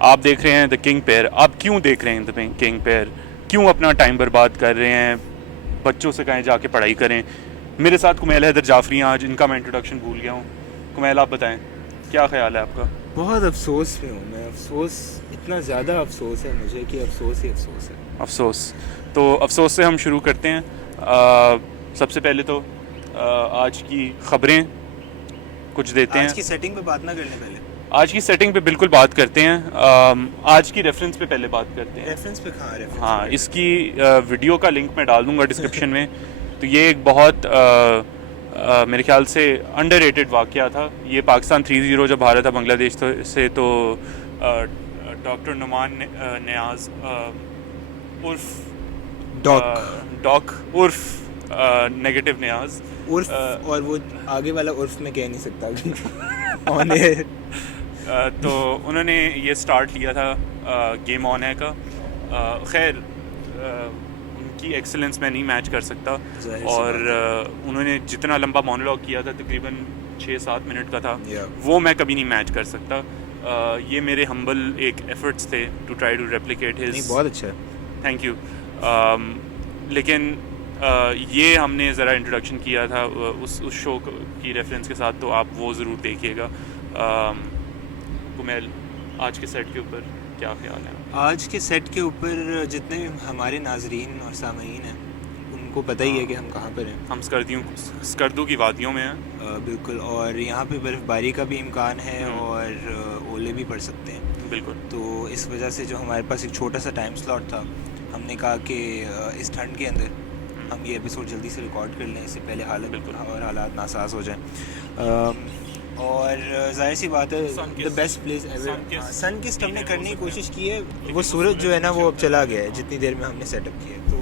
आप देख रहे हैं द किंग पेयर। आप क्यों देख रहे हैं द किंग पेयर? क्यों अपना टाइम बर्बाद कर रहे हैं? बच्चों से कहें जाके पढ़ाई करें। मेरे साथ कुमैल हैदर जाफरी हैं आज, इनका मैं इंट्रोडक्शन भूल गया हूँ। कुमैल आप बताएं, क्या ख्याल है आपका? बहुत अफसोस में हूँ मैं। अफसोस, इतना ज़्यादा अफसोस है मुझे कि अफसोस ही अफसोस है। अफसोस। तो अफसोस से हम शुरू करते हैं। सबसे पहले तो आज की ख़बरें कुछ देते हैं। आज की सेटिंग पे बात ना करने पहले, आज की सेटिंग पे बिल्कुल बात करते हैं। आज की रेफरेंस पे पहले बात करते हैं। रेफरेंस पे कहाँ? रेफरेंस हाँ, पे इसकी वीडियो का लिंक मैं डाल दूंगा डिस्क्रिप्शन में। तो ये एक बहुत मेरे ख्याल से अंडररेटेड वाक़या था। ये पाकिस्तान 3-0 जब हारा था बांग्लादेश से, तो डॉक्टर नुमान नियाज़ उर्फ डॉक उर्फ नेगेटिव नियाज़ उर्फ, और वो आगे वाला उर्फ में कह नहीं सकता कि ऑन एयर। तो उन्होंने ये स्टार्ट लिया था गेम ऑन है का। खैर उनकी एक्सेलेंस मैं नहीं मैच कर सकता, और उन्होंने जितना लंबा मोनोलॉग किया था, तकरीबन 6-7 मिनट का था, वो मैं कभी नहीं मैच कर सकता। ये मेरे हम्बल एक एफर्ट्स थे to try to replicate his. बहुत अच्छा है, थैंक यू। लेकिन ये हमने ज़रा इंट्रोडक्शन किया था उस शो की रेफरेंस के साथ, तो आप वो ज़रूर देखिएगा। कुमैल, आज के सेट के ऊपर क्या ख्याल है? आज के सेट के ऊपर जितने भी हमारे नाजरीन और सामीन हैं उनको पता ही है कि हम कहाँ पर हैं। हम स्कर्दू की वादियों में हैं। बिल्कुल, और यहाँ पे बर्फ़बारी का भी इम्कान है और ओले भी पड़ सकते हैं। बिल्कुल। तो इस वजह से जो हमारे पास एक छोटा सा टाइम स्लॉट था, हमने कहा कि इस ठंड के अंदर हम ये एपिसोड जल्दी से रिकॉर्ड कर लें, इससे पहले हालात नासाज हो जाएं। और जाहिर सी बात है, द बेस्ट प्लेस एवर। सन किस्ट हमने करने की कोशिश की है। वो सूरज जो है ना, वो अब चला गया है जितनी देर में हमने सेटअप किया है। तो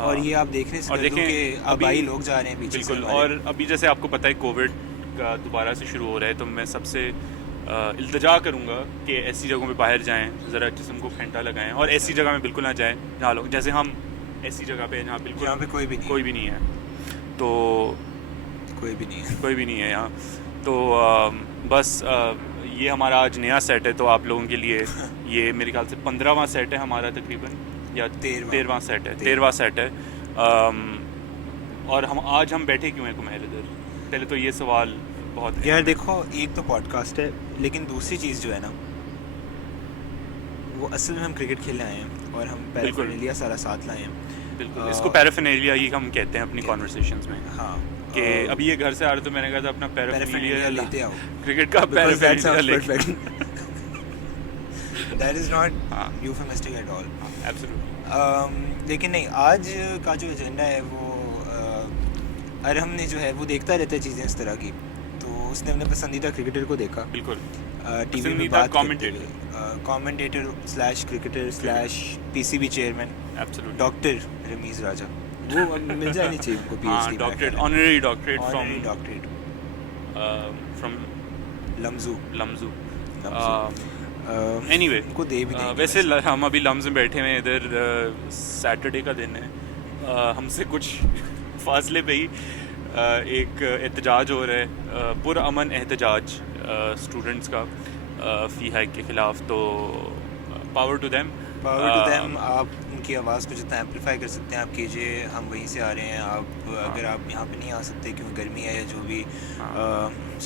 और ये आप देख रहे हैं कि आबाई लोग जा रहे हैं पीछे से। बिल्कुल। और अभी जैसे आपको पता है कोविड का दोबारा से शुरू हो रहा है, तो मैं सबसे इल्तिजा करूँगा कि ऐसी जगहों पे बाहर जाएं, ज़रा जिस्म को फैंटा लगाएं, और ऐसी जगह में बिल्कुल ना जाएं जहाँ लोग, जैसे हम ऐसी जगह पे जहाँ बिल्कुल यहाँ पे कोई भी नहीं है। तो कोई भी नहीं है यहाँ। तो बस ये हमारा आज नया सेट है, तो आप लोगों के लिए ये मेरे ख्याल से 15वां सेट है हमारा तकरीबन, या 13वां सेट है। और आज हम बैठे क्यों हैं कुमैल इधर? पहले तो ये सवाल बहुत यार देखो, एक तो पॉडकास्ट है, लेकिन दूसरी चीज़ जो है ना, वो असल में हम क्रिकेट खेलने आए हैं और हम पैराफर्नेलिया सारा साथ लाए हैं। बिल्कुल, इसको पैराफर्नेलिया ही हम कहते हैं अपनी कॉन्वर्सेशंस में। हाँ, कि अभी ये घर से आ रहे, तो मैंने कहा था अपना पैराफर्नेलिया लेते आओ, क्रिकेट का paraphernalia. That is not euphemistic at all. Absolutely. लेकिन नहीं, आज का जो एजेंडा है वो अरहम ने जो है वो देखता रहता है चीज़ें इस तरह की, तो उसने अपने पसंदीदा क्रिकेटर को देखा। बिल्कुल। टीवी में बात commentator slash cricketer slash PCB chairman doctor Rameez Raja. वो मिल जानी चाहिए उनको PhD, doctorate, honorary doctorate from LUMS. Anyway, उनको दे भी देंगे। वैसे हम अभी लम्ज में बैठे हुए हैं, इधर सैटरडे का दिन है। हमसे कुछ फासले पे ही एक एहतजाज हो रहा है, पुरअमन एहतजाज स्टूडेंट्स का फ़ी हाइक के ख़िलाफ़। तो पावर टू देम। आप उनकी आवाज़ को जितना एम्पलीफाई कर सकते हैं आप कीजिए। हम वहीं से आ रहे हैं। आप अगर आप यहाँ पे नहीं आ सकते क्योंकि गर्मी है या जो भी,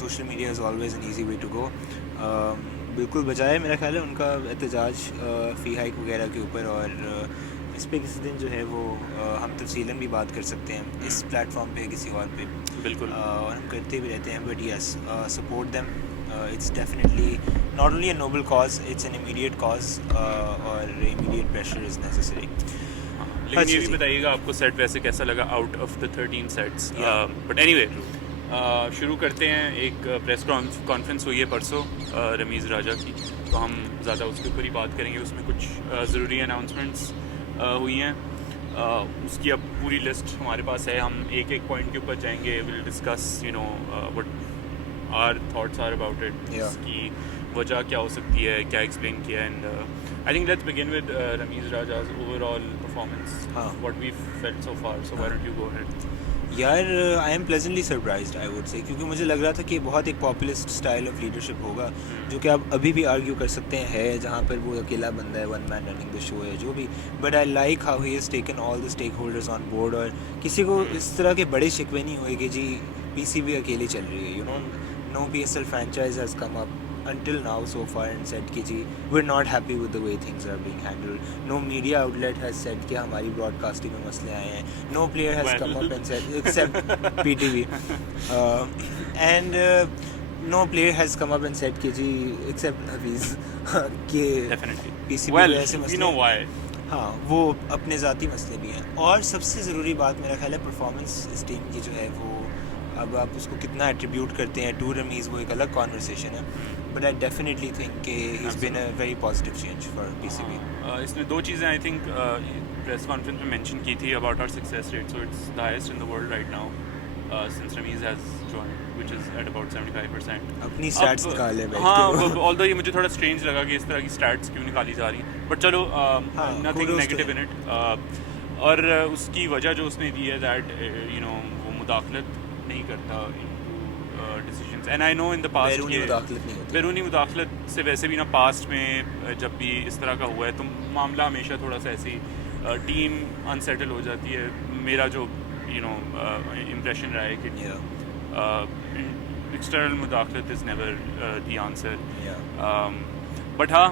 social media is always an easy way to go. बिल्कुल बजाय मेरा ख्याल है उनका एहतजाज फ़ी हाइक वगैरह के ऊपर, और इस पे किसी दिन जो है वो हम तफसीलन भी बात कर सकते हैं इस प्लेटफॉर्म पे किसी और पे। बिल्कुल। और हम करते भी रहते हैं, but yes, support them. It's definitely not only a noble cause, it's an immediate cause, और इमीडिएट प्रेशर इज़ नेसेसरी। लेकिन ये भी बताइएगा आपको सेट वैसे कैसा लगा out of the 13 sets. But anyway, शुरू करते हैं। एक प्रेस कॉन्फ्रेंस हुई है परसों रमीज़ राजा की, तो हम ज़्यादा उसके ऊपर ही बात करेंगे। उसमें कुछ ज़रूरी अनाउंसमेंट्स हुई हैं, उसकी अब पूरी लिस्ट हमारे पास है। हम एक एक पॉइंट के ऊपर जाएंगे, will discuss what our thoughts are about it, इसकी वजह क्या हो सकती है, क्या एक्सप्लेन किया। And I think let's begin with Rameez Raja's overall performance, what we felt so far. So why don't you go ahead? यार I am pleasantly surprised I would say, क्योंकि मुझे लग रहा था कि बहुत एक पॉपुलिस्ट स्टाइल ऑफ लीडरशिप होगा जो कि आप अभी भी आर्ग्यू कर सकते हैं है, जहाँ पर वो अकेला बंदा है, one man running the show है जो भी, but I like how he has taken all the stakeholders on board, और किसी को इस तरह के बड़े शिकवे नहीं हुए कि जी पीसीबी अकेली चल रही है, you know, no PSL franchise has come up until now so far and said कि जी we're not happy with the way things are being handled. No media outlet has said कि हमारी broadcasting में मसले आए हैं. No player has come up and said except PTV and no player has come up and said कि जी except Ramiz कि PCB well, ऐसे मसले. we know why. हाँ, वो अपने ज़ाती मसले भी हैं, और सबसे ज़रूरी बात मेरा ख्याल है परफॉर्मेंस इस टीम की जो है वो, अब आप उसको कितना एट्रीब्यूट करते हैं टू रमीज़ वो एक अलग कॉन्वर्सेशन है, बट आई डेफिनेटली थिंक कि he has been a very positive change for PCB. इसने दो चीज़ें आई थिंक प्रेस कॉन्फ्रेंस में मेंशन की थी about our success rate, so it's the highest in the world right now since Rameez has joined, which is at about 75%. अपनी stats निकाल ले बैठ हाँ, के. ऑल्दो ये मुझे थोड़ा स्ट्रेंज लगा कि इस तरह की स्टैट्स क्यों निकाली जा रही हैं, बट चलो नथिंग नेगेटिव इन इट. और उसकी वजह जो उसने दी है दैट यू नो वो मुदाखलत नहीं करता decisions, and I know in the past बैरूनी मुदाखलत से वैसे भी ना पास्ट में जब भी इस तरह का हुआ है तो मामला हमेशा थोड़ा सा ऐसी टीम अनसेटल हो जाती है. मेरा जो यू नो इम्प्रेशन रहा है कि एक्सटर्नल मुदाखलत is never the answer. But हाँ,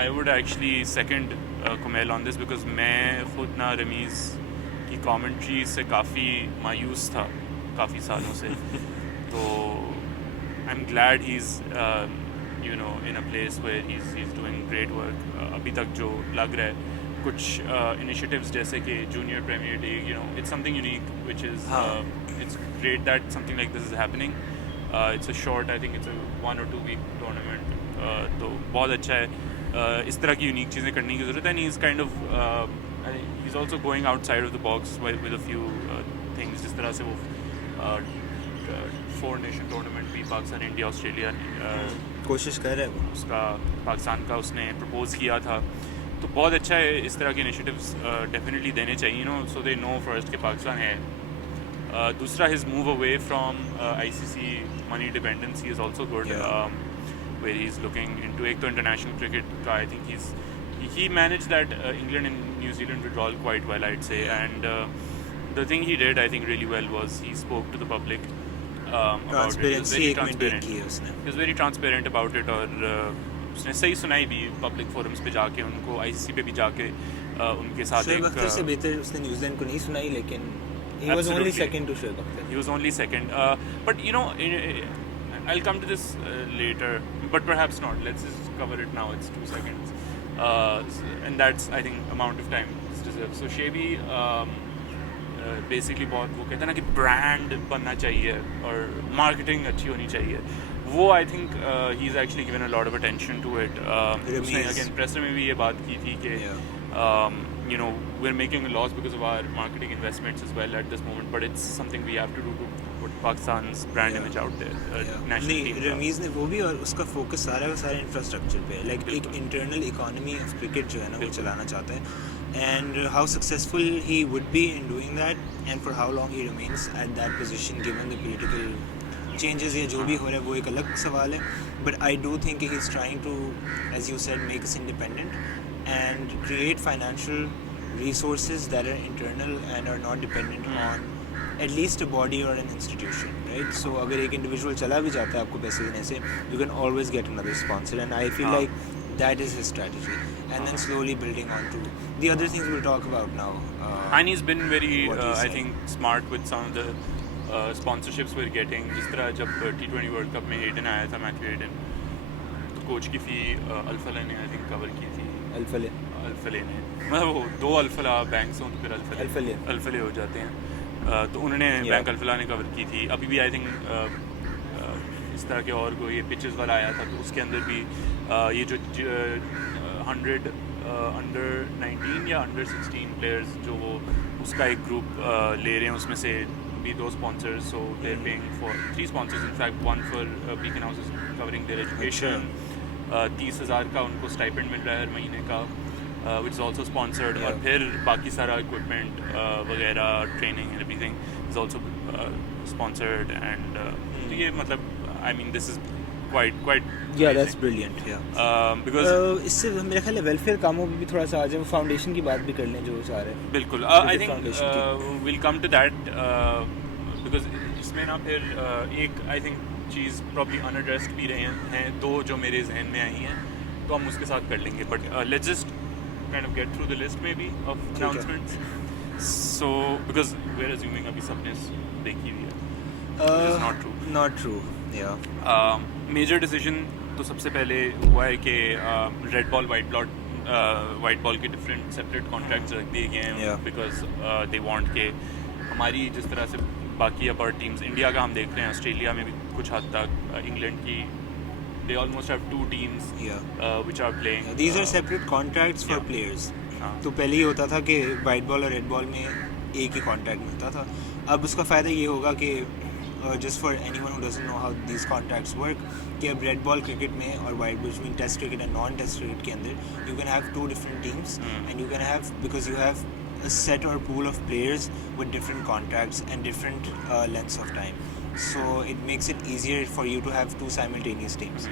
I would actually second Kumail on this, because मैं खुद ना रमीज़ की कॉमेंट्री से काफ़ी मायूस था काफ़ी सालों से. तो I am glad he is you know in a place where he is doing great work. अभी तक जो लग रहा है कुछ इनिशिएटिव्स जैसे कि junior premier league, you know it's something unique which is it's great that something like this is happening. It's a short, I think it's a 1 or 2 week tournament. तो बहुत अच्छा है. इस तरह की यूनिक चीज़ें करने की ज़रूरत है. And he is kind of he is also going outside of the box with a few things. जिस तरह से वो 4 नेशन टूर्नामेंट भी पाकिस्तान, इंडिया, ऑस्ट्रेलिया कोशिश कर रहे हैं वो, उसका पाकिस्तान का उसने प्रपोज किया था. तो बहुत अच्छा है. इस तरह के इनिशिएटिव्स डेफिनेटली देने चाहिए, no, so they know first कि पाकिस्तान है. दूसरा his move away from ICC money dependency is also good, where he is looking into, एक तो इंटरनेशनल क्रिकेट का I think he managed that England and New Zealand withdrawal quite well, I'd say. And the thing he did, I think, really well was he spoke to the public about it. He was very transparent. He was very transparent about it, और उसने सही सुनाई भी public forums पे जाके, उनको ICC पे भी जाके उनके साथ शोएब अख्तर से बेहतर उसने न्यूजीलैंड को नहीं सुनाई, लेकिन he was only second to Shoaib Akhtar. He was only second, but you know, I'll come to this later, but perhaps not. Let's just cover it now. It's 2 seconds. And that's, I think, amount of time it's deserved. So Shebi basically बहुत वो कहते हैं ना कि brand बनना चाहिए और marketing अच्छी होनी चाहिए. वो I think he is actually given a lot of attention to it. उसने अगेन प्रेसर में भी ये बात की थी कि you know we're making a loss because of our marketing investments as well at this moment, but it's something we have to do to put Pakistan's brand image out there. National team. Ramiz ने वो भी, और उसका focus सारा का सारा infrastructure पे है, लाइक एक इंटरनल इकोनॉमी ऑफ क्रिकेट जो है ना वो चलाना चाहता है. And how successful he would be in doing that, and for how long he remains at that position given the political changes या जो भी हो रहा है वो एक अलग सवाल है. But I do think he is trying to, as you said, make us independent and create financial resources that are internal and are not dependent on at least a body or an institution, right? So अगर एक individual चला भी जाता है आपको पैसे देने से, you can always get another sponsor, and I feel like that is his strategy, and then slowly building on to the other things we'll talk about now. And he's been very I think smart with some of the sponsorships we're getting. जिस तरह जब T20 World Cup में Hayden आया था, Matthew Hayden, तो coach की फ़ी अल्फला ने I think cover की थी. अल्फले ने, मतलब वो 2 अल्फला बैंक्स हों तो फिर अल्फले हो जाते हैं. तो उन्होंने बैंक अल्फला ने कवर की थी. अभी भी आई थिंक इस तरह के और कोई पिचेस वाला आया था, तो उसके अंदर भी ये जो 100 अंडर 19 या अंडर 16 प्लेयर्स जो वो उसका एक ग्रुप ले रहे हैं, उसमें से भी 2 sponsors. So they are paying for 3 sponsors, in fact 1 for Beacon House covering their education. 30,000 का उनको स्टाइपेंड मिल रहा है हर महीने का. which is also sponsored. और फिर बाकी सारा equipment वगैरह, training and everything is also sponsored. And तो ये मतलब I mean this is quite yeah, that's brilliant. Yeah. Because इससे मेरे ख्याल है वेलफेयर कामों पे भी थोड़ा सा आज हम फाउंडेशन की बात भी कर लें जो चाह रहे हैं. बिल्कुल. I think we'll come to that because इसमें ना फिर एक I think cheese probably unaddressed भी रहे हैं दो जो मेरे जहन में आई हैं, तो हम उसके साथ कर लेंगे. But let's just kind of get through the list maybe of announcements. So because we're assuming अभी सबने देखी हुई है, which is not true. Not true. Yeah. Major decision तो सबसे पहले हुआ है कि रेड बॉल वाइट बॉल के डिफरेंट सेपरेट कॉन्ट्रैक्ट्स रख दिए गए हैं. बिकॉज दे वांट के हमारी जिस तरह से बाकी अपर टीम्स, इंडिया का हम देख रहे हैं, ऑस्ट्रेलिया में भी कुछ हद तक, इंग्लैंड की they almost have 2 teams which are playing. These are separate contracts for players. तो पहले ही होता था कि वाइट बॉल और रेड बॉल में एक ही कॉन्ट्रैक्ट मिलता था. अब उसका फ़ायदा ये होगा कि just for anyone who doesn't know how these contracts work, कि अब रेड बॉल क्रिकेट में और वाइट बॉल में test cricket and non test cricket के अंदर you can have 2 different teams and you can have, because you have a set or pool of players with different contracts and different lengths of time. So it makes it easier for you to have 2 simultaneous teams.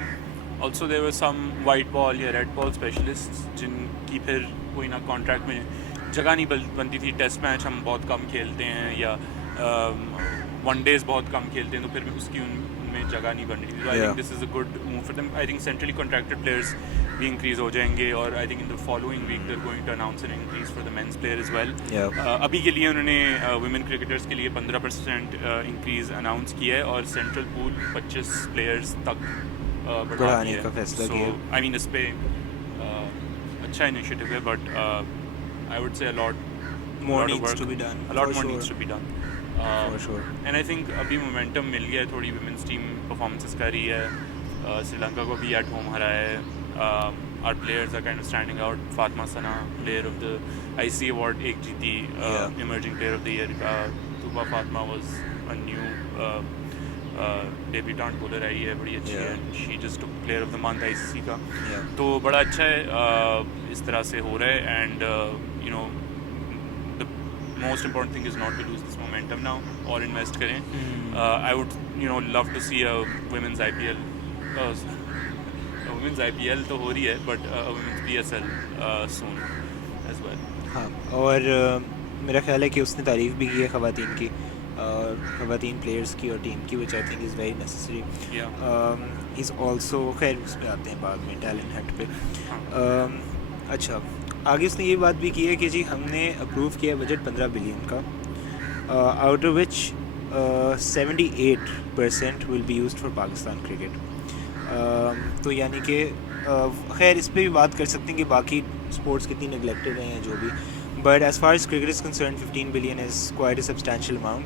Also there were some white ball या red ball specialists जिनकी फिर कोई ना contract में जगह नहीं बनती थी. टेस्ट मैच हम बहुत कम खेलते हैं या वनडेज बहुत कम खेलते हैं, तो फिर भी उसकी उनमें जगह नहीं बन रही थी. I think this is a good move for them. I think centrally contracted players भी इंक्रीज हो जाएंगे और I think in the following week they are going to announce an increase for the men's player as well. अभी के लिए उन्होंने women cricketers के लिए 15% इंक्रीज अनाउंस किया है और सेंट्रल पूल 25 प्लेयर्स तक बढ़ाने का फैसला किया. आई मीन इस पे अच्छा इनिशिएटिव है, बट आई वुड से a lot needs to be done. For sure. And I think अभी मोमेंटम मिल गया है, थोड़ी वुमेन्स टीम परफॉर्मेंसेस कर रही है. श्रीलंका को भी एट होम हराया है. Our players are kind of standing out. Fatma Sana, player of the IC award, एक जीती, emerging player of the year. Tuba Fatma was a new debutant bowler आई है, बड़ी अच्छी है. She just took player of the month ICC का. तो बड़ा अच्छा है, इस तरह से हो रहा है. And you know the most important thing is not to lose this momentum now or invest करें. I would love to see a women's IPL. Women's IPL तो हो रही है, but women's PSL soon as well. हाँ, और मेरा ख्याल है कि उसने तारीफ़ भी की है ख़वातीन की, ख़वातीन प्लेयर्स की और टीम की, which I think is very necessary. He's also, खैर उस पर आते हैं बाद में, टैलेंट हंट पे. अच्छा, आगे उसने ये बात भी की है कि जी हमने अप्रूव किया बजट 15 बिलियन का, out of which 78% will be used for Pakistan cricket. तो यानी कि खैर इस पे भी बात कर सकते हैं कि बाकी स्पोर्ट्स कितनी नेगलेक्टेड हैं जो भी, but as far as cricket is concern 15 billion is quite a substantial amount.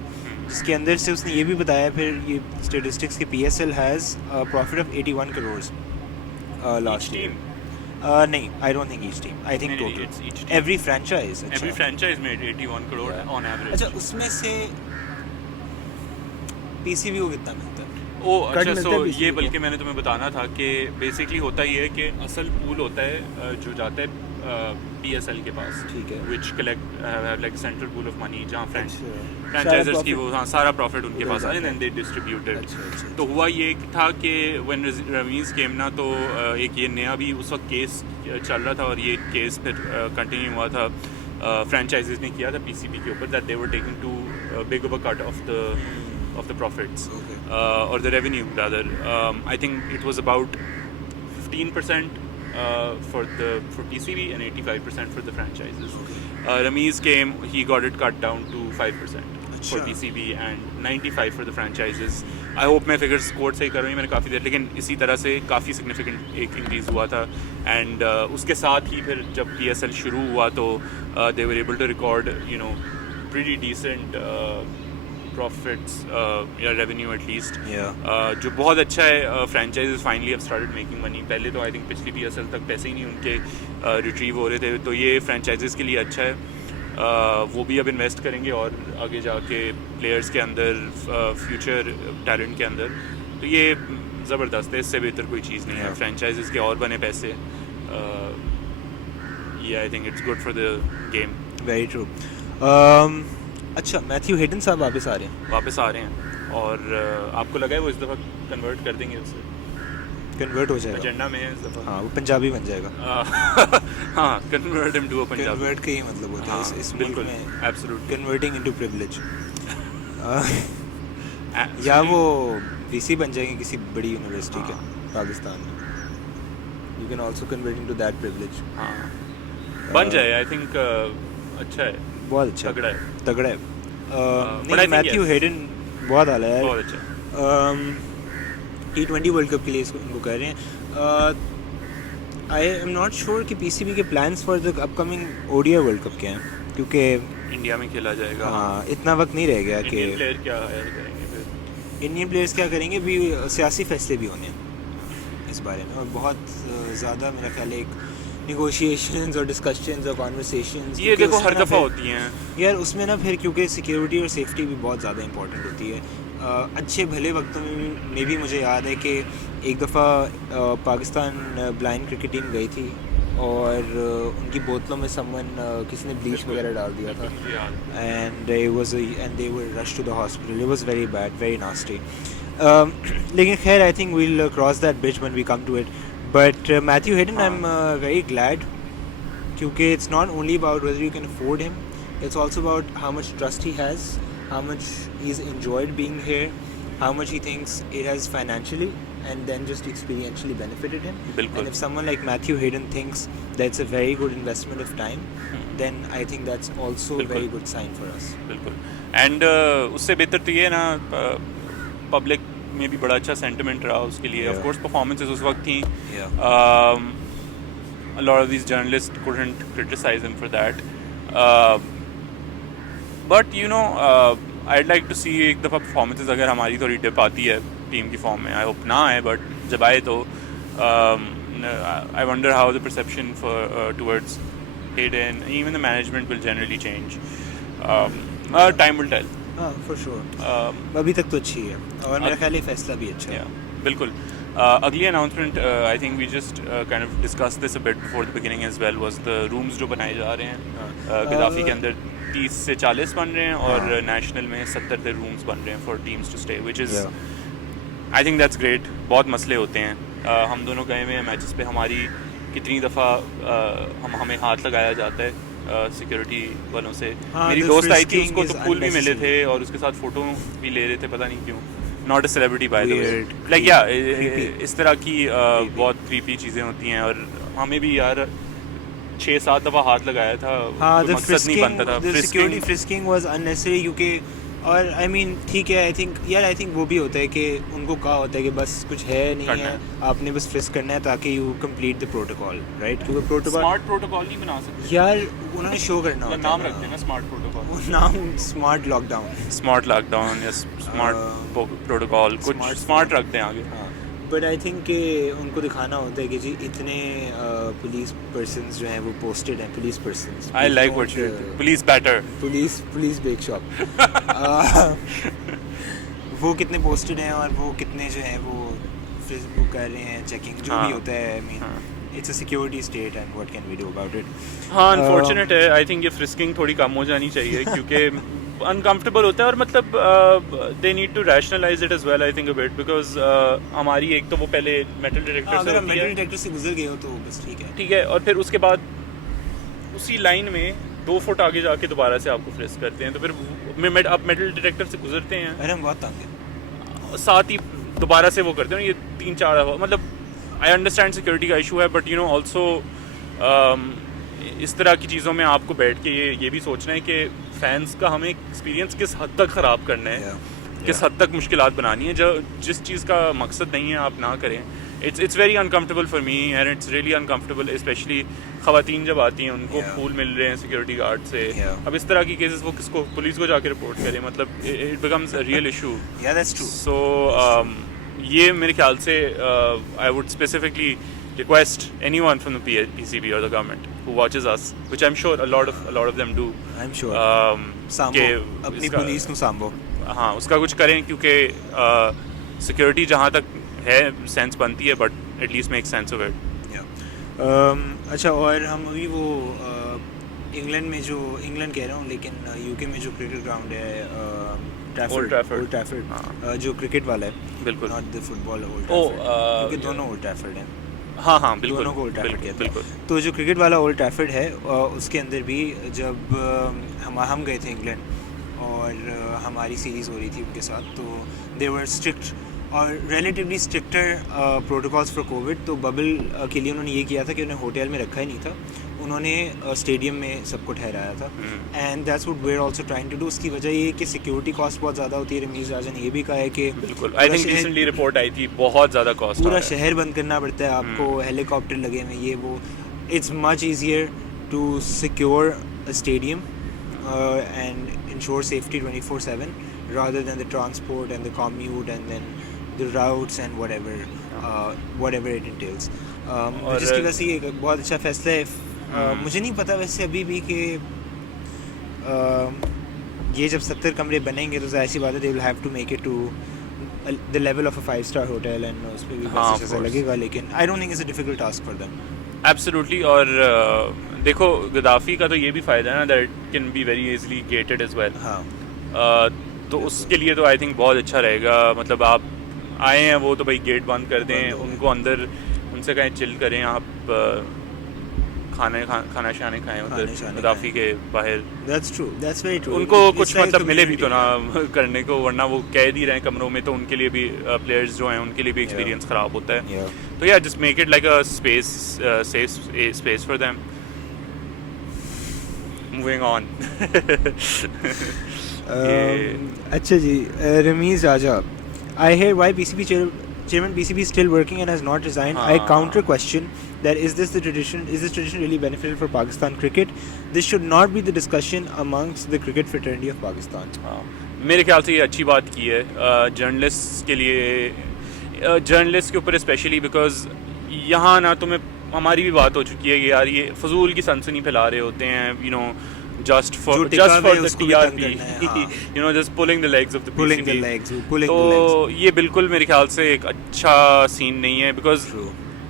जिसके अंदर से उसने ये भी बताया फिर ये स्टेटिस्टिक्स के PSL has profit of 81 crore last year. नहीं, I don't think each team, I think total every franchise. Every franchise made 81 crore on average. अच्छा, उसमें से PCB को कितना मिलता है? अच्छा, सो ये बल्कि मैंने तुम्हें बताना था कि बेसिकली होता ही है कि असल पूल होता है जो जाता है PSL के पास, ठीक है, विच collect like central pool of money, जहाँ फ्रेंचाइजर्स की वो सारा प्रॉफिट उनके पास आए एंड दे डिस्ट्रीब्यूटेड. तो हुआ ये था कि व्हेन रमीज़ केम ना, तो एक ये नया भी उस वक्त केस चल रहा था और ये केस फिर कंटिन्यू हुआ था. फ्रेंचाइजीज ने किया था PCB के ऊपर that they were taking too big of a cut of the profits, or the revenue rather. I think it was about 15% for PCB and 85% for the franchises. Ramiz came, he got it cut down to 5% for PCB and 95% for the franchises. I hope मैं figures quote सही कर रहा हूँ, मैंने काफ़ी देर, लेकिन इसी तरह से काफ़ी significant एक increase हुआ था. and उसके साथ ही फिर जब PSL शुरू हुआ तो they were able to record pretty decent profits या revenue at least, जो बहुत अच्छा है. franchises finally have started making money. पहले तो I think पिछली PSL तक पैसे ही नहीं उनके retrieve हो रहे थे, तो ये franchises के लिए अच्छा है. वो भी अब इन्वेस्ट करेंगे और आगे जाके प्लेयर्स के अंदर, फ्यूचर टैलेंट के अंदर, तो ये ज़बरदस्त है. इससे बेहतर कोई चीज़ नहीं है. फ्रेंचाइजेस के और बने पैसे, Yeah, I think it's good for the game. Very true. अच्छा, मैथ्यू हेडन साहब वापस आ रहे हैं. वापस आ रहे हैं और आपको लगा है वो इस दफ़ा कन्वर्ट कर देंगे उसे? कन्वर्ट हो जाएगा एजेंडा में है इस दफ़ा. हाँ, वो पंजाबी बन जाएगा. हाँ, convert him to a Punjabi. Convert का ही मतलब होता है इस मुल्क में. एब्सोल्युटली. Converting into privilege. या वो वीसी बन जाएंगे किसी बड़ी यूनिवर्सिटी के पाकिस्तान में. You can also convert into that privilege. हाँ, बन जाए. आई थिंक अच्छा है. बहुत अच्छा. तगड़ा है. नहीं, मैथ्यू हेडन बहुत आला है. बहुत अच्छा. T20 वर्ल्ड कप के लिए इनको कह रहे हैं. आई एम नॉट श्योर कि पीसीबी के plans for the upcoming ODI world cup क्या हैं, क्योंकि इंडिया में खेला जाएगा. हाँ, इतना वक्त नहीं रह गया कि इंडियन प्लेयर क्या हायर करेंगे फिर. इंडियन प्लेयर्स क्या करेंगे. भी सियासी फैसले भी होने हैं इस बारे में, और बहुत ज़्यादा मेरा ख्याल है एक निगोशिएशंस और डिस्कशंस और कॉन्वर्सेशंस. ये देखो हर दफ़ा होती हैं यार उसमें ना. फिर क्योंकि सिक्योरिटी और सेफ्टी भी बहुत ज़्यादा इंपॉर्टेंट होती है. अच्छे भले वक्तों में भी मुझे याद है कि एक दफ़ा पाकिस्तान ब्लाइंड क्रिकेट टीम गई थी और उनकी बोतलों में समवन किसी ने ब्लीच वगैरह डाल दिया था. And they were rush to the hospital. It was very bad, very nasty. लेकिन खैर, I think we'll cross that bridge when we come to it. But Matthew Hayden, I am very glad, क्योंकि it's not only about whether you can afford him. It's also about how much trust he has, how much he's enjoyed being here, how much he thinks it has financially and then just experientially benefited him. Bilkul. And if someone like Matthew Hayden thinks that's a very good investment of time, then I think that's also a very good sign for us. बिल्कुल. And उससे बेहतर तो ये ना, public में भी बड़ा अच्छा सेंटिमेंट रहा उसके लिए. Of course performances उस वक्त थी. A lot of these journalists couldn't criticize him for that. But you know, I'd like to see एक दफ़ा परफॉर्मेंसेस अगर हमारी थोड़ी डिप आती है टीम की फॉर्म में. आई होप ना आए, बट जब आए तो I wonder how the perception for towards Hayden, even the management will generally change. Time will tell. हाँ, for sure. अभी तक तो अच्छी है और मेरा ख्याल है फैसला भी अच्छा है. बिल्कुल. अगली announcement, I think we just kind of discuss this a bit before the beginning as well, was the rooms जो बनाए जा रहे हैं गद्दाफी के अंदर. 30 से 40 बन रहे हैं और नेशनल में 70 रूम्स बन रहे हैं for teams to stay, which is I think that's great. बहुत मसले होते हैं. हम दोनों गए हुए हैं मैचेस पे. हमारी कितनी दफ़ा हमें हाथ लगाया जाता है सिक्योरिटी वालों से. मेरी दोस्त आई थी, उसको तो फूल भी मिले थे और उसके साथ फ़ोटो भी ले रहे थे, पता नहीं क्यों. Not a celebrity by the way. Like या इस तरह की बहुत क्रीपी चीज़ें होती हैं. और हमें भी यार 6-7 दफ़ा हाथ लगाया था. हाँ, मकसद नहीं बनता था. सिक्योरिटी फ्रिस्किंग वाज अननेसेसरी, क्योंकि और आई मीन ठीक है. आई थिंक वो भी होता है कि उनको कहा होता है कि बस कुछ है नहीं है, आपने बस फ्रिस्क करना है ताकि you complete the protocol, right. क्योंकि प्रोटोकॉल, स्मार्ट प्रोटोकॉल नहीं बना सकते यार. उन्होंने शो करना होता है. नाम रख देना स्मार्ट प्रोटोकॉल. वो नाम स्मार्ट लॉकडाउन या स्मार्ट प्रोटोकॉल, कुछ स्मार्ट रख दें आगे. हाँ, बट आई थिंक कि उनको दिखाना होता है कि जी इतने पुलिस पर्सन्स जो हैं वो पोस्टेड हैं. Police persons, I like what you police better, police bake shop. वो कितने पोस्टेड हैं और वो कितने जो हैं वो कर रहे हैं चेकिंग जो भी होता है. I mean it's a security state and what can we do about it. हाँ, अनफॉर्चुनेट है. आई थिंक ये फ्रिस्किंग थोड़ी कम हो जानी चाहिए क्योंकि अनकम्फर्टेबल होता है. और मतलब they need to rationalize it as well, I think a bit, because हमारी एक तो वो पहले मेटल डिटेक्टर से गुजर गए हो तो बस ठीक है. और फिर उसके बाद उसी लाइन में 2 फुट आगे जाके दोबारा से आपको फ्रिस्क करते हैं. तो फिर आप मेटल डिटेक्टर से गुजरते हैं. अरे हम बहुत तंग हैं. साथ ही दोबारा से वो करते हैं. ये 3-4 मतलब आई अंडरस्टैंड सिक्योरिटी का इशू है, बट यू नो ऑल्सो इस तरह की चीज़ों में आपको बैठ के ये भी सोचना है कि फैंस का हमें एक्सपीरियंस किस हद तक ख़राब करना है, किस हद तक मुश्किलात बनानी है. जो जिस चीज़ का मकसद नहीं है आप ना करें. It's very uncomfortable for me and it's really uncomfortable, specially ख़वातीन जब आती हैं उनको फूल मिल रहे हैं सिक्योरिटी गार्ड से. अब इस तरह की केसेस वो किसको, पुलिस को जाके रिपोर्ट करें, मतलब it becomes a real issue. So ये मेरे ख्याल से I would specifically request anyone from the PCB or the government who watches us, which I'm sure a lot of them do. I'm sure. अपनी police को सांभो. हाँ, उसका कुछ करें क्योंकि सिक्योरिटी जहाँ तक है सेंस बनती है, but at least make sense of it. अच्छा, और हम अभी वो इंग्लैंड में जो इंग्लैंड कह रहा हूँ लेकिन यूके में जो क्रिकेट ग्राउंड है ओल्ड ट्रैफर्ड। ट्रैफर्ड जो क्रिकेट वाला है, बिल्कुल। Not the football old Trafford, क्योंकि दोनों ओल्ड ट्रैफर्ड हैं। हाँ बिल्कुल, दोनों को ओल्ड ट्रैफर्ड कहते हैं। बिल्कुल। तो जो क्रिकेट वाला ओल्ड ट्रैफर्ड है उसके अंदर भी जब हम गए थे इंग्लैंड और हमारी सीरीज़ हो रही थी उनके साथ, तो दे वर स्ट्रिक्ट और relatively stricter protocols for Covid. तो बबल के लिए उन्होंने ये किया था कि उन्हें होटल में रखा ही नहीं था, उन्होंने स्टेडियम में सबको ठहराया था। And that's what we are also trying to do. उसकी वजह ये है कि सिक्योरिटी कॉस्ट बहुत ज़्यादा होती है। रमीज़ राजा ने ये भी कहा है कि बिल्कुल, आई थिंक रिसेंटली रिपोर्ट आई थी, बहुत ज़्यादा कॉस्ट, पूरा शहर बंद करना पड़ता है आपको, हेलीकॉप्टर लगे हुए ये वो। It's much easier to secure a stadium and ensure safety 24/7 rather than the transport and the commute and then the routes and whatever it entails. जिसकी वजह से ये एक बहुत अच्छा फैसला है। मुझे नहीं पता वैसे अभी भी कि ये जब 70 कमरे बनेंगे तो ज़ाहिर सी बात है they will have to make it to the level of a 5-star hotel and उस पर भी पैसा लगेगा, लेकिन I don't think it's a difficult task for them. Absolutely। और देखो गद्दाफी का तो ये भी फ़ायदा है ना, that it can be very easily gated as well। हाँ, तो उसके लिए तो आई थिंक बहुत अच्छा रहेगा। मतलब आप आए हैं वो तो भाई गेट बंद कर दें, उनको अंदर उनसे कहें चिल करें, आप खाना शाने खाएं उधर गद्दाफी के बाहर। That's true, that's very true। उनको कुछ मतलब मिले भी तो ना करने को, वरना वो कैद ही रहें कमरों में, तो उनके लिए भी प्लेयर्स जो हैं उनके लिए भी एक्सपीरियंस ख़राब होता है। तो या just make it like a safe space for them. Moving on. अच्छा जी, रमीज़ राजा, I hear why PCB chairman PCB is still working and has not resigned. I counter question that is this tradition really beneficial for Pakistan cricket? This should not be the discussion amongst the cricket fraternity of Pakistan. मेरे ख्याल से ये अच्छी बात की है journalist के लिए, जर्नलिस्ट के ऊपर स्पेशली, बिकॉज यहाँ ना तुम्हें हमारी भी बात हो चुकी है कि यार ये फजूल की सनसनी फैला रहे होते हैं, you know, just for the TRP, you know, just pulling the legs of the PCB. तो ये बिल्कुल मेरे ख्याल से एक अच्छा सीन नहीं है, because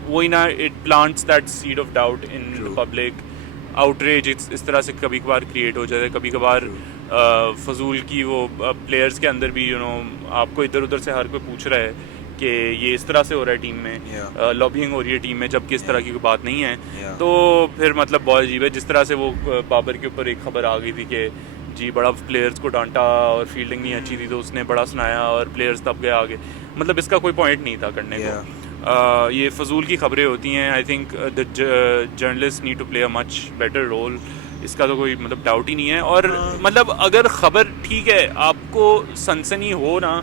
वही ना, it plants that seed of doubt in the public. outrage इस तरह से कभी कभार क्रिएट हो जाता है, कभी कभार फजूल की वो प्लेयर्स के अंदर भी, यू नो, आपको इधर उधर से हर कोई पूछ रहा है कि ये इस तरह से हो रहा है टीम में, लॉबिंग हो रही है टीम में, जबकि इस तरह की कोई बात नहीं है। तो फिर मतलब बहुत अजीब है। जिस तरह से वो बाबर के ऊपर एक खबर आ गई थी कि जी बड़ा प्लेयर्स को डांटा और फील्डिंग नहीं अच्छी थी, तो उसने बड़ा सुनाया और प्लेयर्स तब गए आगे। मतलब इसका कोई पॉइंट नहीं था करने को। ये फजूल की खबरें होती हैं। I think the journalist need to play a much better role, इसका तो कोई मतलब डाउट ही नहीं है। और मतलब अगर खबर ठीक है, आपको सनसनी हो ना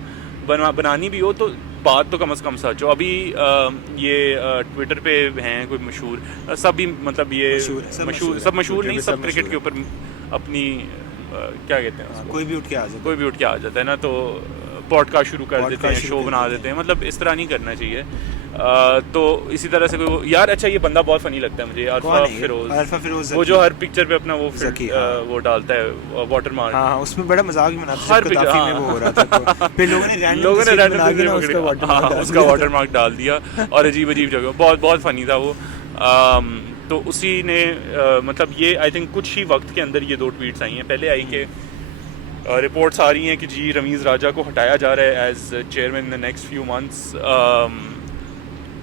बनानी भी हो, तो बात तो कम से कम सच हो। अभी ये ट्विटर पे हैं कोई मशहूर, सब भी मतलब ये मशहूर नहीं, सब क्रिकेट के ऊपर अपनी क्या कहते हैं, कोई भी उठ के आ जाता है ना, तो पॉडकास्ट शुरू कर देते हैं, शो बना देते हैं। मतलब इस तरह नहीं करना चाहिए। तो इसी तरह से कोई यार, अच्छा ये बंदा बहुत फनी लगता है मुझे, अल्फा फिरोज, वो जो हर पिक्चर पे अपना वो डालता है वाटर मार्क। हाँ, उसमें बड़ा मजाक भी बनाता है, हर पिक्चर में वो हो रहा था। फिर लोगों ने उसका वाटर मार्क डाल दिया और अजीब जगह, बहुत फनी था वो। तो उसी ने मतलब ये आई थिंक कुछ ही वक्त के अंदर ये 2 ट्वीट्स आई हैं। पहले आई कि रिपोर्ट्स आ रही हैं कि जी रमीज़ राजा को हटाया जा रहा है as chairman in the next few months.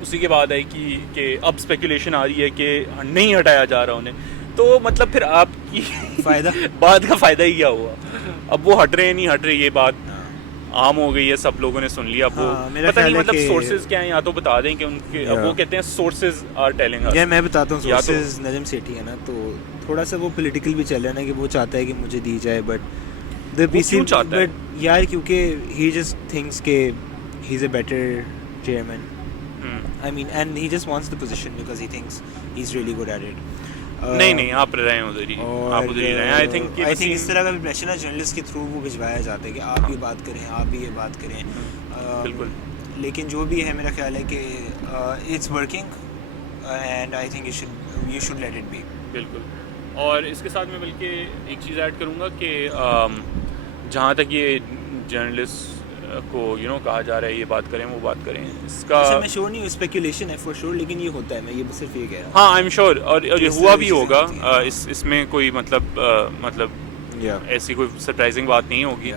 उसी के बाद आई कि अब स्पेकुलेशन आ रही है कि नहीं हटाया जा रहा उन्हें। तो मतलब फिर आपकी बात का फ़ायदा ही क्या हुआ? अब वो हट रहे हैं नहीं हट रहे, ये बात आम हो गई है, सब लोगों ने सुन लिया। वो पता नहीं मतलब सोर्सेज क्या हैं, या तो बता दें कि उनके वो कहते हैं सोर्सेज आर टेलिंग अस। मैं बताता हूँ, सोर्सेज नजम सेठी है ना, तो थोड़ा सा वो पॉलिटिकल भी चल रहा है ना कि वो चाहता है कि मुझे दी जाए, बट द पीसी यार, क्योंकि ही जस्ट थिंक्स के he is a better chairman. I mean, and he just wants the position because he thinks he's really good at it. नहीं आप रहे हैं उधर ही, आप उधर ही रहे हैं। आई थिंक इस तरह का भी प्रेशर है जर्नलिस्ट के थ्रू वो भिजवाया जाता है कि आप ये बात करें, आप भी ये बात करें। बिल्कुल। लेकिन जो भी है, मेरा ख्याल है कि it's working and I think you should let it be. बिल्कुल। और इसके साथ मैं बल्कि एक चीज़ ऐड करूँगा कि जहाँ तक ये जर्नलिस्ट को कहा जा रहा है ये बात करें वो बात करें, इसका अच्छा मैं श्योर नहीं हूँ, स्पेकुलेशन है फॉर श्योर, लेकिन ये होता है, मैं ये सिर्फ ये कह रहा हूँ। हाँ आई एम श्योर, और ये इस हुआ तरह भी की चीज़ें होगा। होती हैं। इसमें कोई मतलब ऐसी कोई सरप्राइजिंग बात नहीं होगी,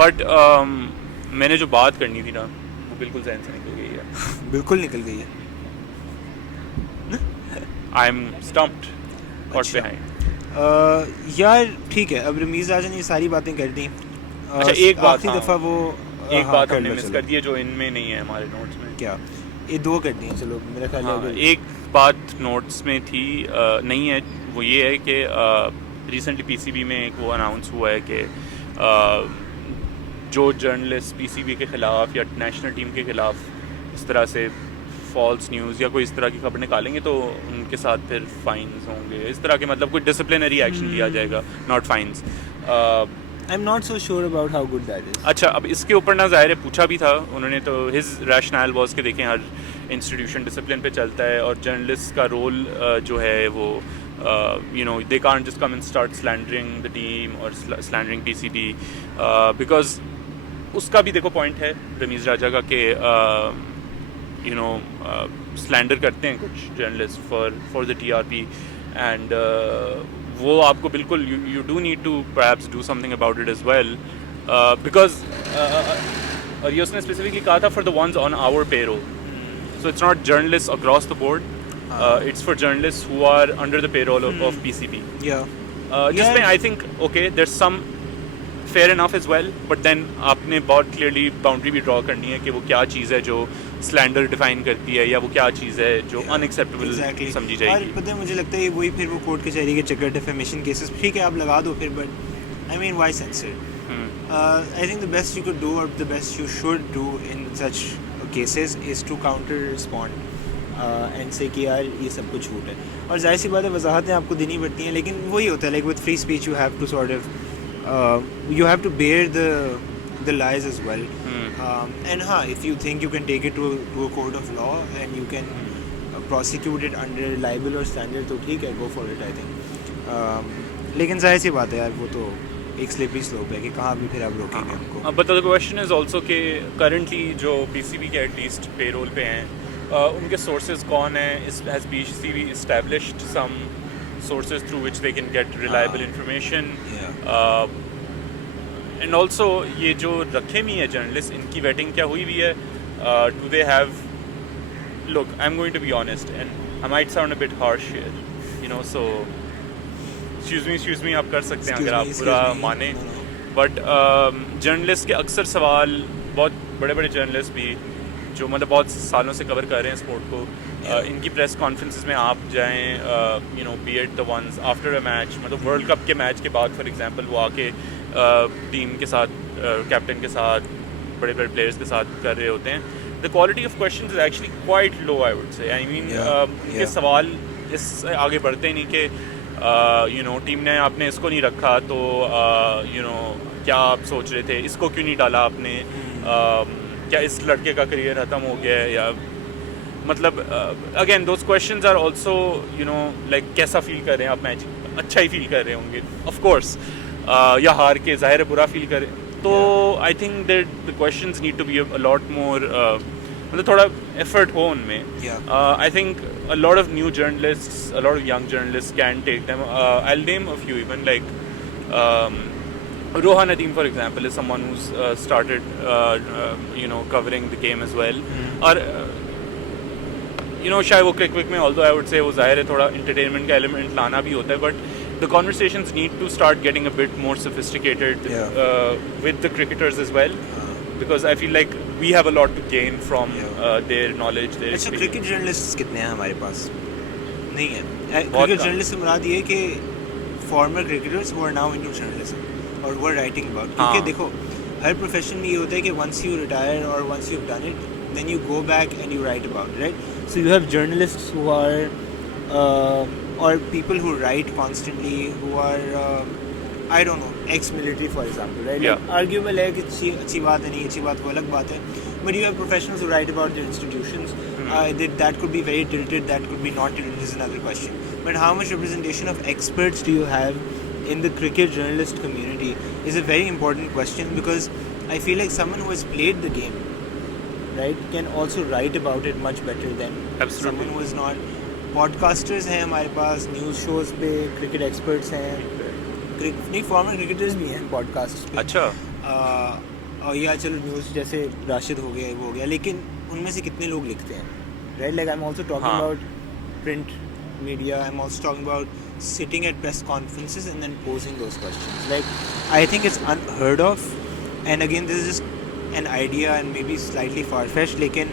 बट मैंने जो बात करनी थी ना वो बिल्कुल जहन से निकल गई है। बिल्कुल निकल गई है। आई एम स्टम्प्ड कॉट अच्छा। बिहाइंड। यार ठीक है, अब रमीज़ राजा ने ये सारी बातें कर दी। अच्छा एक बात, आखिरी दफ़ा वो एक हाँ, बात कर हमने लो, मिस चलो। कर दी है जो इनमें नहीं है हमारे नोट्स में। क्या ये दो कर दी, चलो मेरा ख्याल है हाँ, अगर- एक बात नोट्स में थी नहीं है, वो ये है कि रिसेंटली पीसीबी में एक वो अनाउंस हुआ है कि जो जर्नलिस्ट पीसीबी के ख़िलाफ़ या नेशनल टीम के ख़िलाफ़ इस तरह से फॉल्स न्यूज़ या कोई इस तरह की खबर निकालेंगे तो उनके साथ फिर फाइन्स होंगे, इस तरह के मतलब कोई डिसिप्लिनरी एक्शन लिया जाएगा, not fines. I'm not so sure about how good that is. अच्छा अब इसके ऊपर ना ज़ाहिर है पूछा भी था उन्होंने, तो हिज रैशनल वॉज के देखें हर इंस्टीट्यूशन डिसिप्लिन पे चलता है और जर्नलिस्ट का रोल जो है वो they can't just come and start slandering the team or slandering PCB because उसका भी देखो पॉइंट है रमीज़ राजा का कि स्लैंडर करते हैं कुछ journalist for the TRP and वो आपको बिल्कुल you do need to perhaps do something about it as well because और ये उसने स्पेसिफिकली कहा था for the ones on our payroll, so it's not journalists across the board, it's for journalists who are under the payroll of PCB. Yeah. जिसमें I think okay there's some fair enough as well, but then आपने बहुत clearly boundary भी draw करनी है कि वो क्या चीज़ है जो स्लैंडर डिफाइन करती है या वो क्या चीज़ है जो अनएक्सेप्टेबल समझी और जाएगी। पता है मुझे लगता है वही फिर वो कोर्ट कचहरी के चक्कर डिफेमेशन केसेस ठीक है आप लगा दो फिर, but I mean why censor? I think the best you could do और the best you should do in such cases is to counter respond and say कि यार ये सब कुछ झूठ है, और जाहिर सी बात है वजाहतें आपको देनी पड़ती हैं, लेकिन वही होता है like with free speech you have to sort of you have to bear the lies as well. And if you think you can take it to a court of law and you can prosecute it under libel or slander तो ठीक है, go for it I think. लेकिन जाहिर सी बात है यार वो तो एक स्लिपरी स्लोप है कि कहाँ भी फिर आप रोकेंगे उनको। But the question is also कि करंटली जो पीसीबी के एटलीस्ट पेरोल पे हैं उनके सोर्सेज कौन हैं? Has PCB established some sources through which they can get reliable information? And also ये जो रखे हुई है जर्नलिस्ट इनकी वेटिंग क्या हुई हुई है? Do they have look I'm going to be honest and I might sound a bit harsh here so excuse me आप कर सकते हैं अगर आप बुरा माने, बट जर्नलिस्ट के अक्सर सवाल बहुत बड़े बड़े जर्नलिस्ट भी जो मतलब बहुत सालों से कवर कर रहे हैं स्पोर्ट को इनकी प्रेस कॉन्फ्रेंसेस में आप जाएं be at the ones after a match, मतलब वर्ल्ड कप के मैच के बाद फॉर एग्जांपल वो आके टीम के साथ कैप्टन के साथ बड़े बड़े प्लेयर्स के साथ कर रहे होते हैं. The quality of questions is actually quite low I would से. आई मीन उनके सवाल इस आगे बढ़ते नहीं कि टीम ने आपने इसको नहीं रखा तो क्या आप सोच रहे थे, इसको क्यों नहीं डाला आपने, क्या इस लड़के का करियर ख़त्म हो गया है, या मतलब again those questions are also like कैसा फील कर रहे हैं आप मैच, अच्छा ही फील कर रहे होंगे ऑफ कोर्स, या हार के ज़ाहिर है बुरा फील करें. तो I think that the questions need to be a lot more, मतलब थोड़ा एफर्ट हो उनमें. I think a lot of new journalists, a lot of young journalists can take them. I'll name a few even, like Rohan Nadeem for example is someone who's started covering the game as well. और शायद वो क्रिक में although I would say वो ज़ाहिर है थोड़ा entertainment का element लाना भी होता है, but the conversations need to start getting a bit more sophisticated with the cricketers as well. Because I feel like we have a lot to gain from their knowledge, their अच्छा, experience. Cricket journalist कितने हैं हमारे पास? नहीं है. Cricket journalist से मुराद ये है कि former cricketers who are now into journalism और हु आर राइटिंग अबाउट, क्योंकि देखो हर प्रोफेशन में ये होता है कि वंस यू रिटायर और once you have done it then you go back and you write about, right? So you have journalists who are or people who write constantly who are I don't know, ex-military for example, right? Yeah. Like, arguable है कि अच्छी बात है, नहीं अच्छी बात वो अलग बात है, but you have professionals who write about their institutions. That could be very tilted, that could be not tilted, is another question. But how much representation of experts do you have in the cricket journalist community is a very important question, because I feel like someone who has played the game, right, can also write about it much better than someone who is not. Podcasters हैं हमारे पास, news shows पे cricket experts हैं, नहीं farmer cricketers भी हैं podcast पे. अच्छा. और या चलो न्यूज़ जैसे राशिद हो गया वो हो गया, लेकिन उनमें से कितने लोग लिखते हैं, right? Like I am also talking about print media, I am also talking about sitting at press conferences and then posing those questions. Like, I think it's unheard of, and again this is just an idea and maybe slightly far-fetched, lekin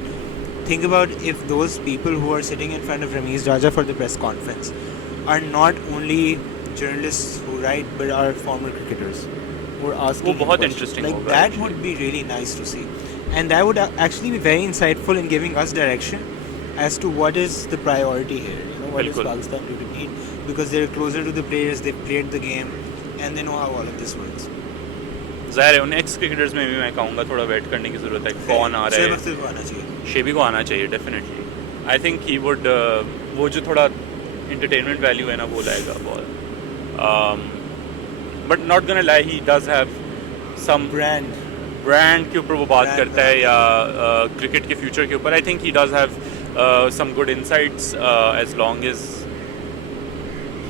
think about if those people who are sitting in front of Ramiz Raja for the press conference are not only journalists who write but are former cricketers who are asking him बहुत questions. interesting Like होगा that actually. would be really nice to see, and that would actually be very insightful in giving us direction as to what is the priority here, you know, what बिल्कुल. is Pakistan to need, because they're closer to the players, they've played the game and they know how all of this works. ज़ाहिर है उन x cricketers में भी मैं कहूँगा थोड़ा wait करने की ज़रूरत है. कौन आ रहा है? शेब को आना चाहिए. शेबी को आना चाहिए definitely. I think he would वो जो थोड़ा इंटरटेनमेंट वैल्यू है ना वो लाएगा बहुत. But not gonna lie, he does have some brand के ऊपर वो बात करता है या क्रिकेट के फ्यूचर के ऊपर. आई think he does have some good insights as long as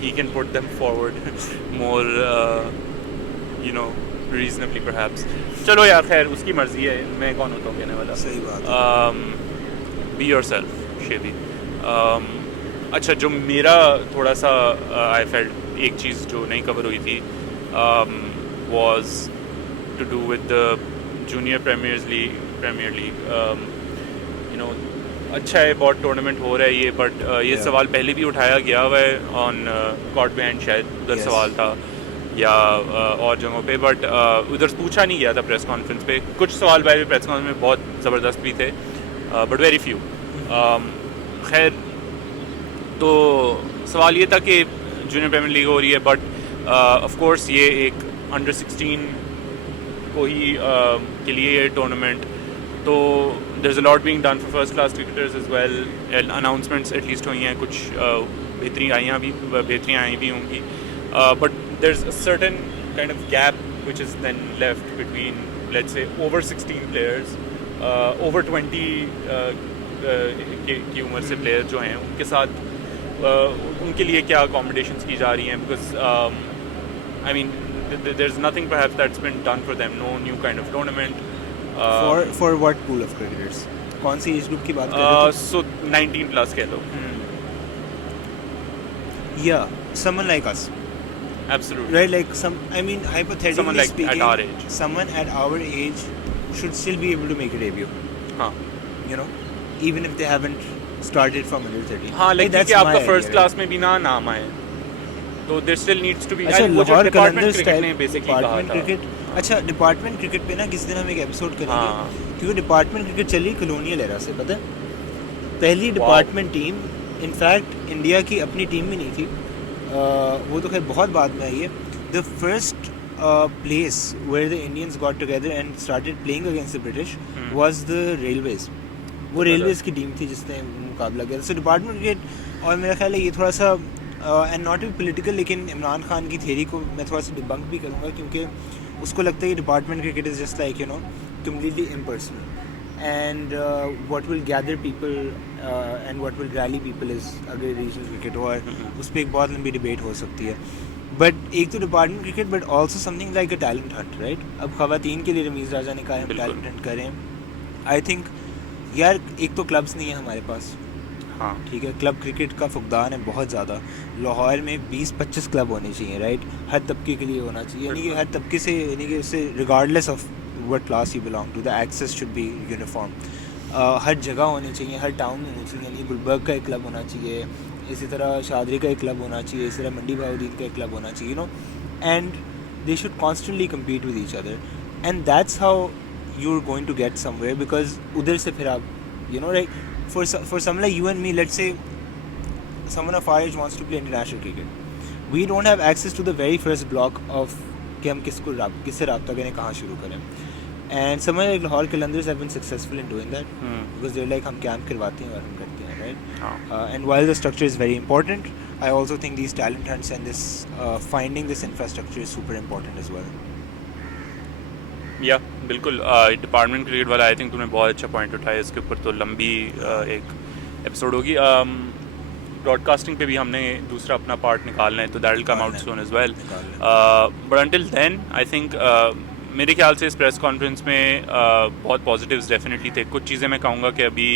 he can put them forward more you know reasonably perhaps. चलो यार खैर उसकी मर्जी है, मैं कौन होता हूँ कहने वाला. सही बात है. Be yourself शेबी. अच्छा जो मेरा थोड़ा सा I felt एक चीज़ जो नहीं कवर हुई थी was to do with the junior Premier League. You know अच्छा है बहुत टूर्नामेंट हो रहा है ये, बट ये सवाल पहले भी उठाया गया हुआ है ऑन कॉर्ट बैंड, शायद उधर सवाल था या और जगहों पे, बट उधर पूछा नहीं गया था प्रेस कॉन्फ्रेंस पे. कुछ सवाल बाहर प्रेस कॉन्फ्रेंस में बहुत ज़बरदस्त भी थे, बट वेरी फ्यू. खैर तो सवाल ये था कि जूनियर प्रीमियर लीग हो रही है, बट ऑफ कोर्स ये एक अंडर 16 को ही के लिए ये टूर्नामेंट, तो there's a lot being done for first class cricketers as well. Announcements at least हुई हैं, कुछ बेहतरियाँ आई भी होंगी, but there's a certain kind of gap which is then left between, let's say, over 16 players, over 20 की उम्र से players जो हैं उनके साथ उनके लिए क्या accommodations की जा रही हैं, because I mean there's nothing perhaps that's been done for them, no new kind of tournament. For what pool of cricketers? कौन सी एज ग्रुप की बात कर रहे हो? So 19 plus कह लो. Yeah, someone like us. Absolutely. Right, like I mean, hypothetically Someone like speaking, at our age. someone at our age should still be able to make a debut. हाँ. You know, even if they haven't started from under 13. हाँ, Like, लेकिन that's कि my आपका idea, first right? Class में भी ना नाम आए, तो there still needs to be. अच्छा, वो जो लाहौर डिपार्टमेंट कलंदर्स क्रिकेट ने टाइप बेसिकली कहा डिपार्टमेंट था. क्रिकेट. अच्छा, डिपार्टमेंट क्रिकेट पे ना किसी दिन हम एक एपिसोड करेंगे, हाँ. क्योंकि डिपार्टमेंट क्रिकेट चली कॉलोनियल एरा से, पता है? पहली डिपार्टमेंट टीम इनफैक्ट इंडिया की अपनी टीम भी नहीं थी, वो तो खैर बहुत बाद में आई है. The first place where the Indians got together and started playing against the British was the Railways. वो रेलवेज की टीम थी जिसने मुकाबला किया. सो डिपार्टमेंट क्रिकेट, और मेरा ख्याल है ये थोड़ा सा एंड नॉट बी पोलिटिकल, लेकिन इमरान खान की थियरी को मैं थोड़ा सा डिबंक भी करूँगा, क्योंकि उसको लगता है कि department cricket is just like you know completely impersonal, and what will gather people and what will rally people is अगर रीजनल क्रिकेट हो, और उस पर एक बहुत लंबी डिबेट हो सकती है. बट एक तो department cricket, but also something like a talent Hunt, right? अब ख़वातीन के लिए रमीज़ राजा ने कहा हम टैलेंट हंट करें. आई थिंक यार एक तो क्लब्स नहीं है हमारे पास, हाँ ठीक है, क्लब क्रिकेट का फुकदान है बहुत ज़्यादा. लाहौर में 20-25 क्लब होने चाहिए, राइट? हर तबके के लिए होना चाहिए, यानी कि हर तबके से, यानी कि उससे regardless of what class you belong to, the access should be uniform. हर जगह होने चाहिए, हर टाउन में होने चाहिए. यानी गुलबर्ग का एक क्लब होना चाहिए, इसी तरह शादरी का एक क्लब होना चाहिए, इसी तरह मंडी बहाउद्दीन का एक क्लब होना चाहिए, you know, and they should constantly compete with each other, and that's how you're going to get somewhere, because उधर से फिर आप, you know, like for someone like you and me, let's say someone of our age wants to play international cricket, we don't have access to the very first block of कि हम किससे राब्ता करें, कहाँ शुरू करें. and someone like Lahore Qalandars have been successful in doing that, because they're like हम camp करवाते हैं और हम करते हैं, right? And while the structure is very important, I also think these talent hunts and this finding this infrastructure is super important as well. Yeah, बिल्कुल department cricket वाला I think तुमने बहुत अच्छा पॉइंट उठाया, इसके ऊपर तो लंबी एक एपिसोड होगी। ब्रॉडकास्टिंग पे भी हमने दूसरा अपना पार्ट निकालना है, तो that will come out soon as well, but until then I think मेरे ख्याल से इस प्रेस कॉन्फ्रेंस में बहुत पॉजिटिव्स डेफिनेटली थे। कुछ चीज़ें मैं कहूँगा कि अभी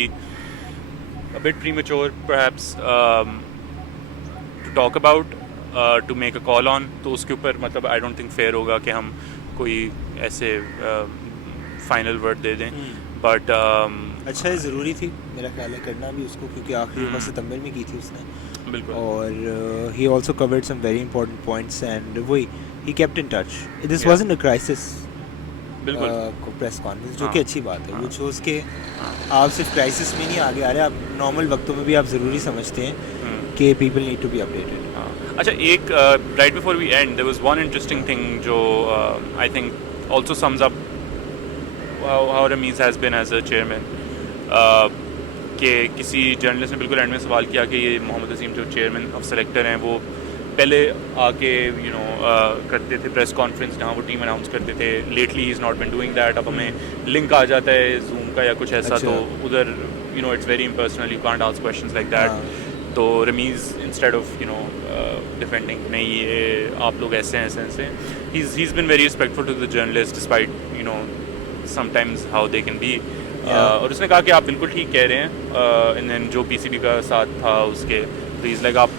a bit premature perhaps to talk about, to make a call on, तो उसके ऊपर मतलब I don't think fair होगा कि हम कोई ऐसे फाइनल वर्ड दे दें, बट अच्छा है, ज़रूरी थी मेरा ख्याल है करना भी उसको, क्योंकि आखिरी दफ़ा सितंबर में की थी उसने, बिल्कुल, और he also covered some very important points and वही he kept in touch. This wasn't a crisis बिल्कुल प्रेस कॉन्फ्रेंस, जो कि अच्छी बात है, वो shows के आप सिर्फ क्राइसिस में नहीं आगे आ रहे, आप नॉर्मल वक्तों में भी आप ज़रूरी समझते हैं कि people need to be updated. अच्छा, एक right before we end there was one interesting thing जो I think also sums up how Rameez has been as a chairman, कि किसी जर्नलिस्ट ने बिल्कुल एंड में सवाल किया कि ये मोहम्मद असीम जो चेयरमैन ऑफ सेलेक्टर हैं, वो पहले आके करते थे प्रेस कॉन्फ्रेंस जहाँ वो टीम अनाउंस करते थे, lately he is not been doing that, अब हमें लिंक आ जाता है जूम का या कुछ ऐसा, तो उधर it's very impersonal, you can't ask questions like that, तो रमीज़ इंस्टेड ऑफ डिफेंडिंग नहीं ये आप लोग ऐसे हैं ऐसे ऐसे, he is been very respectful to the journalist despite sometimes how they can be, और उसने कहा कि आप बिल्कुल ठीक कह रहे हैं, एंड देन जो पीसीबी का साथ था उसके, तो इज़ लाइक आप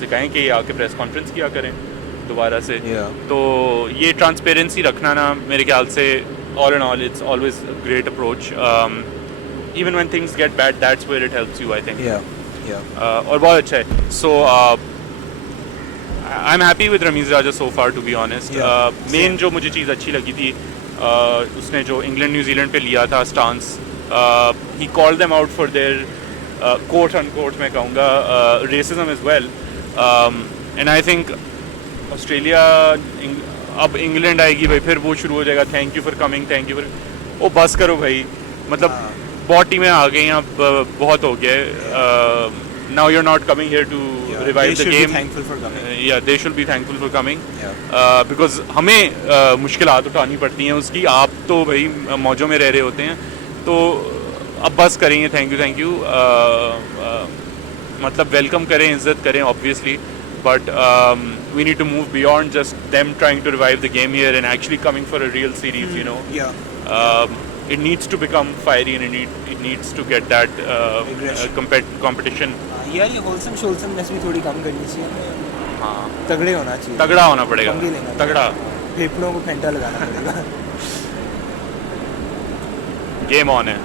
से कहें कि आके प्रेस कॉन्फ्रेंस किया करें दोबारा से, तो ये ट्रांसपेरेंसी रखना ना मेरे ख्याल से all and all it's always great approach, even when things get bad that's where it helps you I think, और बहुत अच्छा है। So I am happy with Rameez Raja so far to be honest. Main जो मुझे चीज़ अच्छी लगी थी, उसने जो इंग्लैंड न्यूजीलैंड पे लिया था stance, he called them out for their quote unquote मैं कहूँगा racism as well, and I think Australia अब इंग्लैंड आएगी भाई, फिर वो शुरू हो जाएगा thank you for coming, thank you for, ओ बस करो भाई, मतलब बहुत टीमें आ गई हैं अब, बहुत हो गया, now you're not coming here to revive the game, yeah they should be thankful for coming, because हमें मुश्किलात उठानी पड़ती हैं उसकी, आप तो भाई मौजों में रह रहे होते हैं, तो अब बस करेंगे थैंक यू, मतलब वेलकम करें, इज्जत करें obviously, but we need to move beyond just them trying to revive the game here and actually coming for a real series, you know. It needs to become fiery and it needs to get that competition. यार ये wholesomeness भी थोड़ी कम करनी चाहिए, हाँ तगड़े होना चाहिए, तगड़ा होना पड़ेगा, तगड़ा, फेफड़ों को फेंटा लगाना पड़ेगा। गेम ऑन है।